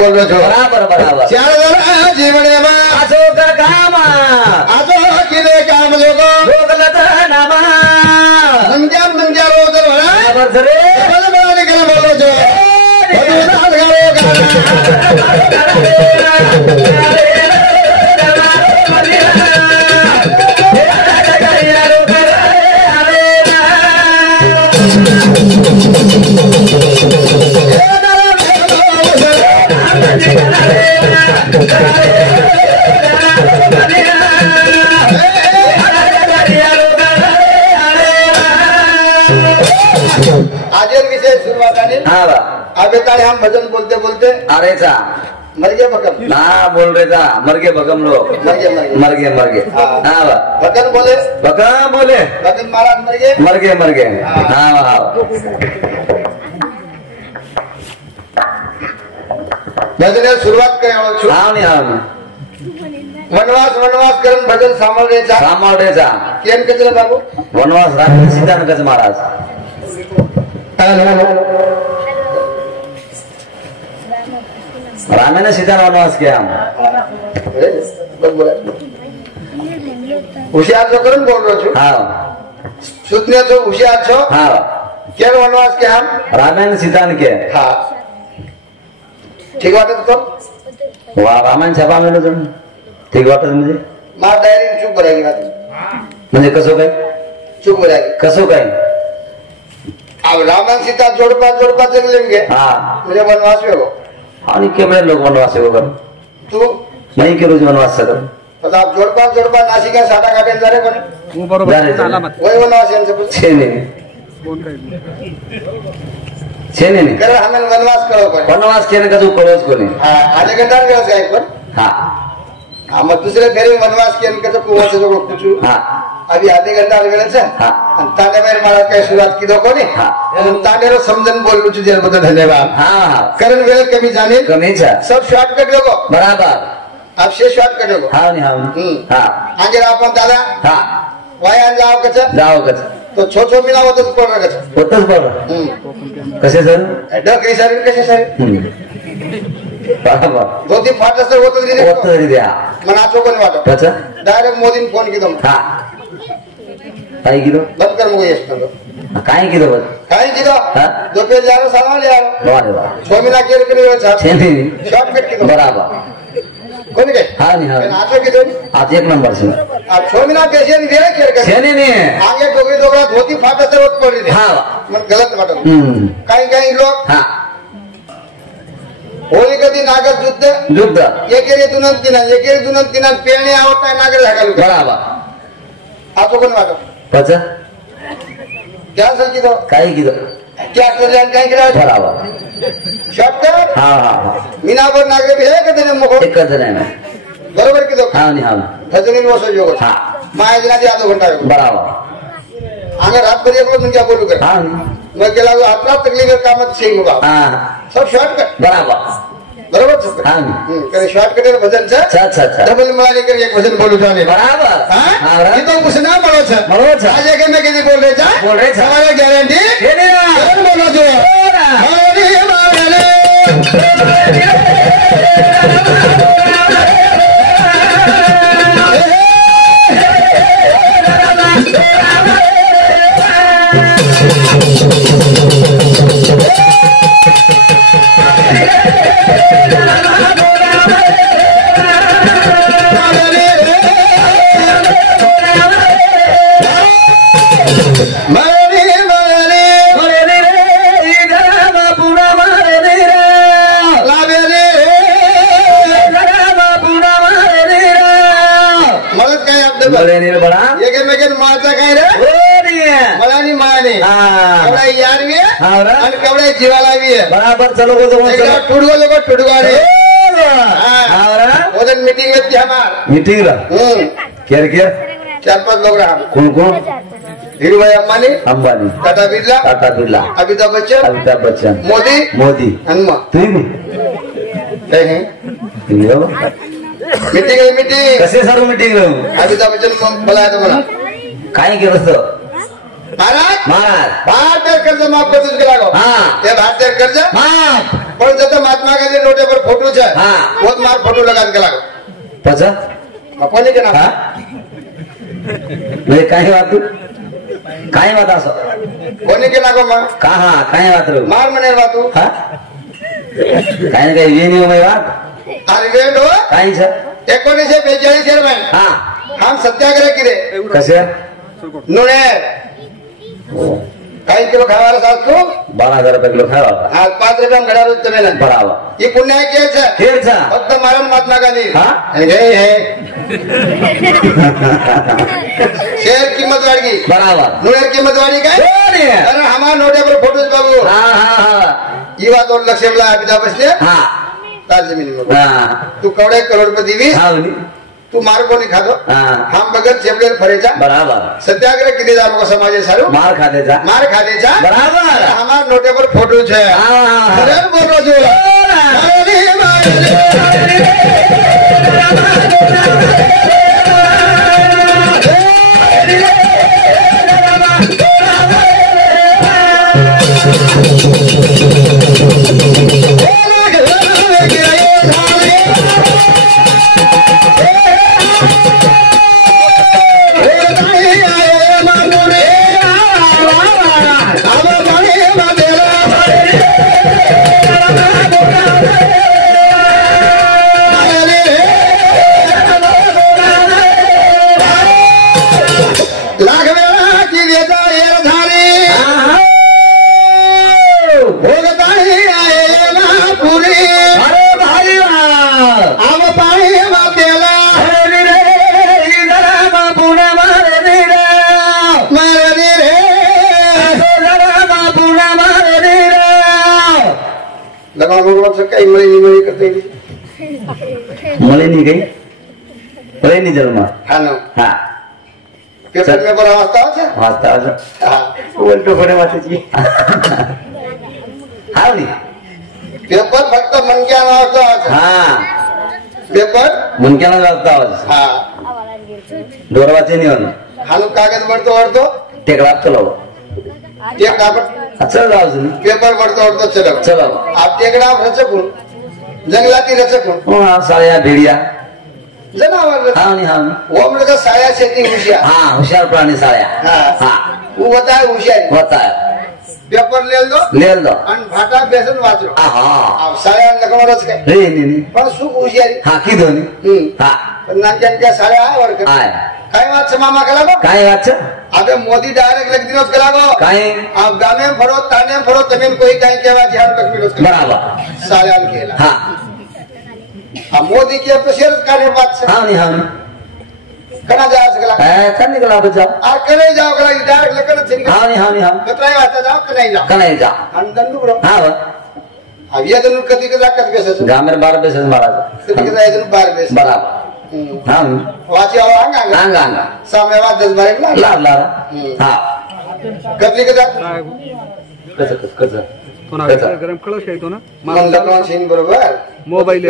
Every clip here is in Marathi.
बोल रहे हो बराबर बराबर चार जरा जीवने में आजो का काम आजो किने काम लोगो लोगलत नामा नंजा रोज भरा बराबर रे बल बल निकल बोलो जो बदुनाथ आज विषय सुरुवात आली अबे ताळे हम भजन बोलते बोलते अरे चा मर गए भगम ना बोल रहे था मर गए भगम लोग मर गए हाँ भगन बोले भगम बोले भगन महाराज मर गए हाँ भजन सुरुवात करें हाँ नहीं हाँ वनवास करून भजन सांभाळायचा केन कचरा बाबू वनवास राम सीतान कच महाराज रामेने सीतान वनवास किया हुशियार जो करून बोल रहे छो हाँ सुतने तो हुशियार छो हाँ केन वनवास के हम रामेने सीतान के हाँ ठीक वाटत तो वा रामायण छापा मेलो तुम्ही ठीक वाटत म्हणजे मार डायरी चूक भरायची बात म्हणजे कसं काय चूक भरायची कसं काय अब रामन सीता जोड़पा जगलेंगे हाँ मुझे वनवास में हो आणि केवढे लोक वनवास वगैरे तू नाही के रोज वनवास सगळं तो आप जोड़पा नासिका साटा काटे जा रहे बने वही वनवास यांचे बोल छे नाही कर हमें वनवास करो पण वनवास केने का तू कळवच कोणी हां आधे घंटा व्यवसाय पण हाँ हां मग दुसरे फेरी वनवास केन का तो कुवाचे जो कुछ हाँ अभी आधे घंटा वेळेच हाँ ताने मेरे महाराज काय सुरुवात की दो कोणी हाँ तानेरो समजन बोल रुचि जर बता धन्यवाद हाँ हाँ करण वेळ कमी जाने कमीचा सब शॉर्टकट लोगो बराबर आप से शॉर्टकट लोगो हाँ नहीं हाँ हाँ आगे आपण दादा हाँ वाया जाओ कच जाओ कच तो छो मिला होतच पड कच होतच बरं कसे सर डक सर कसे सर बराबर धोती फाटलं तर होत तरी द्या मनाचो कोणी वाटत कचा डायरेक्ट मोदीने फोन केला हा काय किलो बंद कर मुझे येस काय किलो बस काय किलो हाँ दोपहर जा रहा सामान ले आ रहा वारे वाह छो मिला के करे छे नहीं शॉर्टकट किलो बराबर कोणी काय हाँ नहीं हाँ नाचो किलो आज एक नंबर से आप छो मिला कैसे नहीं दे केर कर छे नहीं आगे दोगरा धोती फाटलं तर होत पडली हाँ मन गलत वाटत काही लोक हाँ होळी कधी नागर युद्ध एकेरी दुनंत तिनं पेरणी आवत नाही नागर झाकालू बराबर आतो कोण वाटत कचा क्या असेल की तो काय किलो क्या काय केलं बराबर शॉर्टकट हाँ हाँ हाँ मीनावर नागर भी है कधी मुख एक जण आहे बरोबर की तो हाँ नहीं हाँ भजनी वसो योग हाँ माया दिनाची आधो घंटा बराबर आगे रात भर एक तुम क्या बोलू कर हाँ मैं केला आपला तकलीफ कामात सही होगा हाँ सब शॉर्टकट बराबर बरोबर सब हाँ करे शॉर्टकट भजन से अच्छा डबल मिलाने करके एक भजन बोलू जाने बराबर हाँ ये तो कुछ ना बोलो छ बोलो छ आज के मैं किसी बोल रहे छ हमारा गारंटी ये नहीं बोलो जो हरी हमारे बड़ा माचा काय रे मला नहीं माने कवड़ा यार भी है और कवड़ा जीवाला भी है बराबर चलो टुडगो लोग टुडगो रे उधर मीटिंग में थी हमार मीटिंग क्या 4-5 लोग रहा कौन धीरू भाई अंबानी टाटा बिरला अमिताभ बच्चन मोदी हनुमा तू मीटिंग कसे सर्व मीटिंग अमिताभ बच्चन बोलाया तो मला काय केलं महाराज महाराज भारतीय कर्ज माफ कर तुझे लागो हाँ ये भारतीय कर्ज माफ पण जत महात्मा गांधी नोटे पर फोटो छे हाँ वो मार फोटो लगा के लागो पचा कोणी के नाम हाँ म्हणजे काही वाद असो कोणी के नागो मार कहा काही वाद रो मार मने वातू हाँ काही ना काही वेणी उमे वाद अरे वेंड हो काही छ 1942 चेअरमॅन हाँ हम सत्याग्रह किरे कसे नुणे काही किलो खावाला साथ तू 12,000 रुपये किलो खावा आज 5 रुपये घडा रोज तुम्ही बराबर ही पुण्य केच खेळ छा फक्त मारण महात्मा गांधी हाँ हे शेअर किंमत वाढगी बराबर नुळेर किंमत वाढी काय अरे हमार नोट्यावर फोटोज बाबू हाँ हाँ हाँ ही बात और लक्ष्यला अमिताभ बसले हाँ तार जमीन में हाँ तू कवडे करोडपती वीस हाँ उन्हीं तू मार कोणी खातो हाँ हम बगर चेपलेर फरेचा बराबर सत्याग्रह किती जा लोक समाज सारू मार खाते जा मार खादेचा बराबर हमार नोट्यावर फोटो छे हाँ खरं बोलो जो मले नहीं गई पड़े नहीं जन्मा हाँ नो हाँ पेपर में बड़ा वास्ता उलटो पड़े वाते जी हाँ नहीं पेपर फक्त मनक्या वाजता हाँ पेपर मुनक्या वाजता आवाज हाँ डोर वाचे नहीं होना हालू कागद बढ़तो टेकड़ा चलो टेकड़ा पर चल जाओ सुन पेपर बढ़तो चलो चलो आप टेकड़ा रचकून जंगलाती रचकून हाँ साया भेड़िया जनावर हाँ नहीं हाँ वो हम लोग साया खेती होशियार हाँ होशियार प्राणी साया हाँ हाँ वो बताए होशियारी होता है पेपर ले लो आणि फाटा बेसन वाचो हाँ साया लकवरच काय रे नहीं पण सुख होशियारी हाँ की धोनी हाँ पण नांच्या साया आहे वर आय काय वाच मामा केला गो काय वाच अबे मोदी डायरेक्ट लग दिनोस केला गो काय आप गामे फरो ताने फरो तमेन कोई काय केवा ध्यान रख मिलोस बराबर सायान केला हाँ आ मोदी के तो शेर काने बात हाँ नहीं हाँ कना जा सकला कन निकला बच्चा आ करे जाओ गला डायरेक्ट लगन थिंग हाँ नहीं हाँ नहीं हाँ कतराय वाता जाओ कने जाओ कने जा अंदन ब्रो हाँ अब ये दनु कदी कदा कद बेस गामेर 12 बेस महाराज कदी कदा ये दनु 12 बेस बराबर हाँ वाची आओ आंगा सामे वाद 10 12 ला ला हाँ कदी कदा कसा गरम कळश येतो ना मन लकवा छीन बरोबर मोबाईल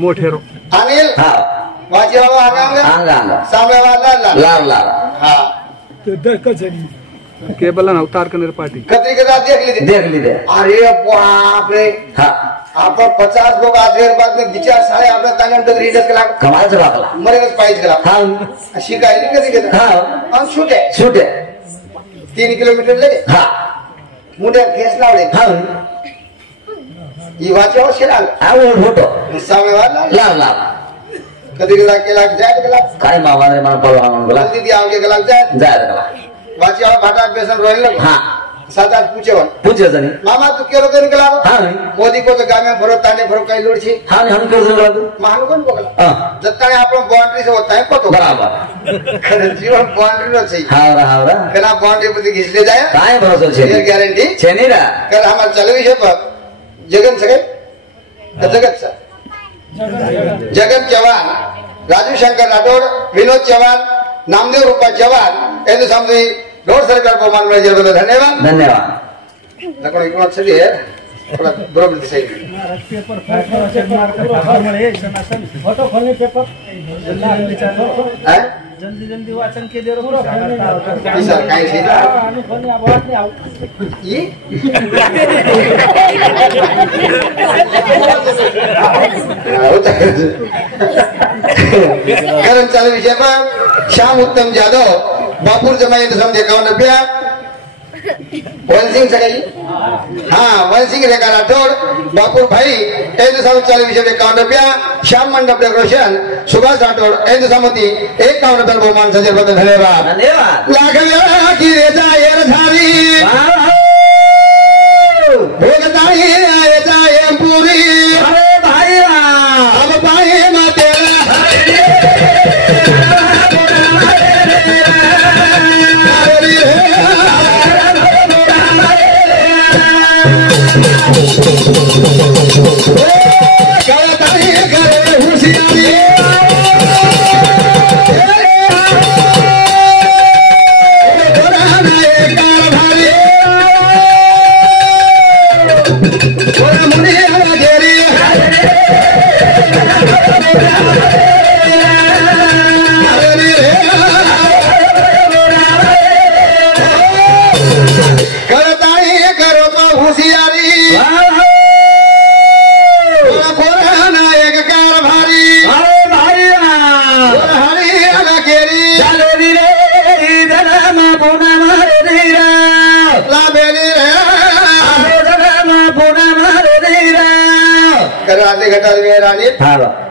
मोठेरो अनिल हाँ वाची आओ आंगा सामे वाद ला ला हाँ केबल ना उतार कर पार्टी कदी कदा देख ली दे अरे बाप रे हाँ आप 50 लोग आज बाद में विचार सारे आपने तांगन तक रीडर कला कमाल से बाकला मरेगच पाहिजे कला हाँ शिकाय नहीं कदी कदा हाँ हम छूटे 3 किलोमीटर लगे हाँ मुंडे केस लावले हाँ ये वाचो शेला वो फोटो सामे वाला ला कदी कदा केला जाय कला काय मावाने मन परवा मन बोला दीदी आगे कला जाय कला वाची भाटा बेसन रोल लो हाँ 7-8 पूछे जनी मामा तू केलो तो निकला हाँ मोदी को तो गामे भरो ताने भरो काही लोड छी हाँ हम कर दो महान कोण बघला हाँ जत्ताने आपण बाउंड्री से होता है पतो बराबर खरं जीवन बाउंड्री नो छी हावरा कना बाउंड्री मध्ये घिसले जाय काय भरोसा छे ये गॅरंटी छे नहीं रा कल हमार चालू विषय पर जगन सगळे जगन चव्हाण राजू शंकर राठोड विनोद चव्हाण नामदेव रूपा चव्हाण ಎಂದು समझी रोड सरकार प्रमाण मिळाले बद्दल धन्यवाद लकड एक मात्र सगळे थोड़ा बरोबर दिसाई पेपर फोटो खोलने पेपर है जल्दी जल्दी वाचन के देरो सर काय છે અનુભવની આ વાત ને ઈ कर्मचारी विषय पर श्याम उत्तम जाधव बापुर जमा इंतजाम 51 रुपया वन सिंह सगाई हाँ वन सिंह रेखा राठौड़ बापुर भाई इंतजाम 40 विषय 51 रुपया श्याम मंडप डेकोरेशन सुभाष राठौड़ इंतजाम 51 रुपया बहुमान सजल बदल धन्यवाद धन्यवाद लाखव्या की रेजा येर धारी भोगताई आए जाए पूरी अरे भाई अब पाए माते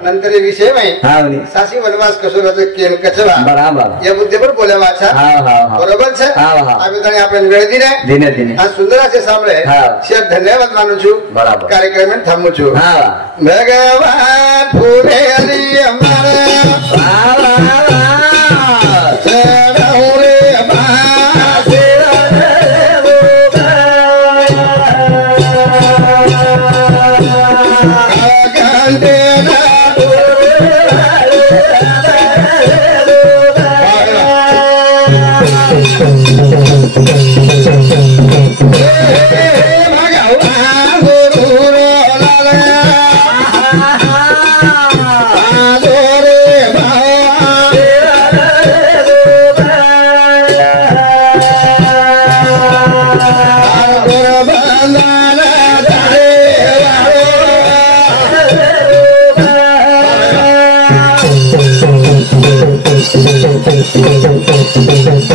नंतर विषय माहिती सासी वनवास कसोराचं केल कचवा बराबर या बुद्धीवर बोल्या वाचा बरोबर છે आम्ही ઘણી આપણે વેળ દીને આ સુંદર છે સાંભળે શેર ધન્યવાદ માનું છું બરાબર કાર્યક્રમ થામું છું ભગવાન પૂરે હરી અમારા Thank you.